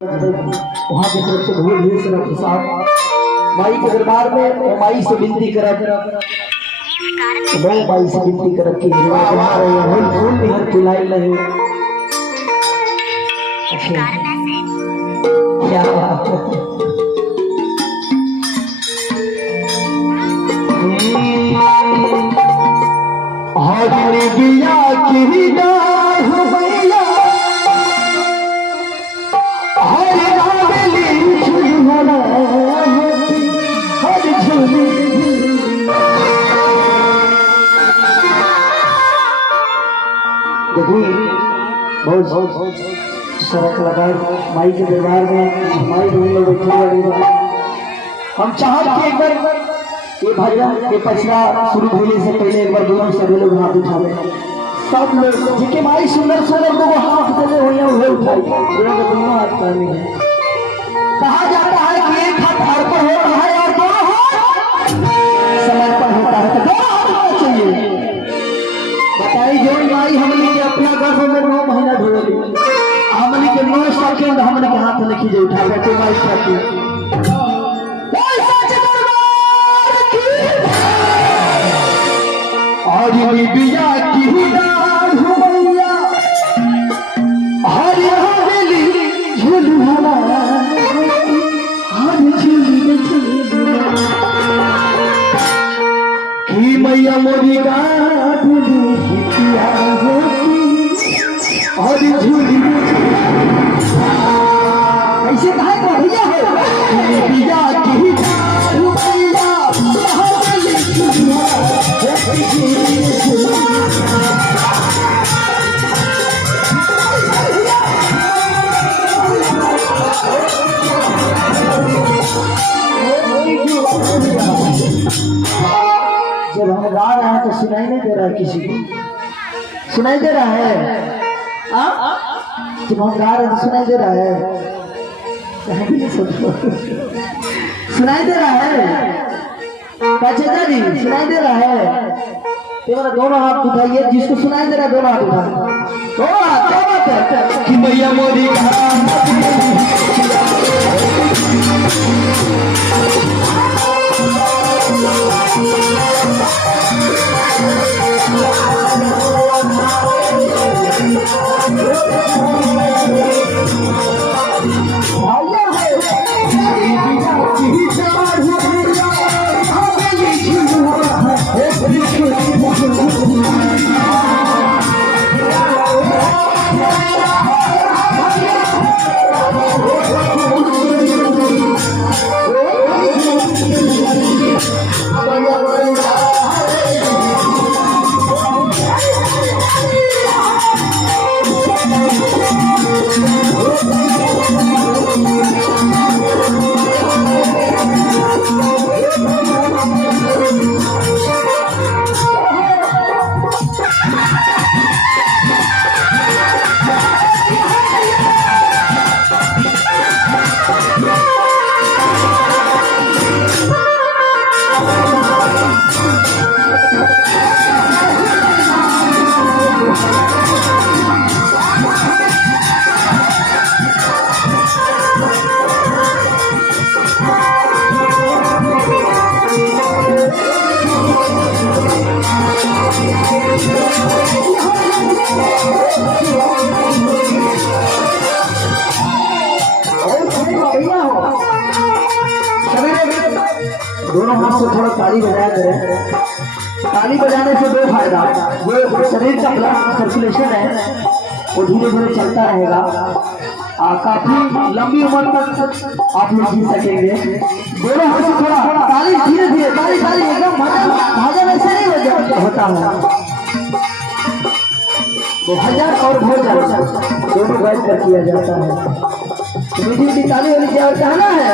वहाँ की तरफ से बहुत ढेर सारा प्रसाद माई के दरबार में माई से विनती करब माई से विनती करब कि फूल भी हर खिलाई नहीं। क्या बात है बिया की भैया बहुत सड़क लगा माई के दरबार में माई बहन लोग बैठे। हम चाहते एक बार ये भजन के पचरा शुरू होने से पहले एक बार दोनों सभी लोग हाथ उठावे सब लोग जिनके माई सुंदर सुंदर को हाथ देने हुए हुए उठाई दोनों हाथ पानी है। कहा जाता है कि एक हाथ हर पर हो रहा है और दोनों हाथ समय पर होता है तो दोनों हाथ होना चाहिए। बताई जो माई हमने के अपना गर्भ में 9 महीना ढोली हमने के 9 साल के अंदर हमने के हाथ में खींचे उठा बैठे माई करती और ये बिया की डाल भैया हरी हवेली झुलुआ हरी झुली की मैया मोरी गाढ़ी किया और झूली कैसे कहा भैया है बिया की जब हम गा रहे हैं तो सुनाई नहीं दे रहा है किसी को सुनाई दे रहा है जब हम गा रहे हैं तो सुनाई दे रहा है सुनाई दे रहा है चाचा जी सुनाई दे रहा है तो दोनों हाथ उठाइए जिसको सुनाई दे रहा है दोनों हाथ उठाइए दोनों हाथ क्या बात है कि मैया मोरी दोनों हाथ से थोड़ा ताली बजाया करें। ताली बजाने से 2 फायदा जो शरीर का ब्लड सर्कुलेशन है वो धीरे धीरे चलता रहेगा काफी लंबी उम्र तक आप लोग जी सकेंगे। दोनों हाथ से थोड़ा ताली धीरे धीरे ताली ताली एकदम भाजन ऐसे नहीं होता है तो भजन और भोजन दोनों बैठ कर किया जाता है। मीठी मीठी ताली वाली क्या कहना है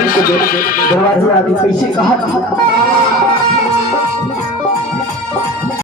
दरवाजे आगे कैसे कहा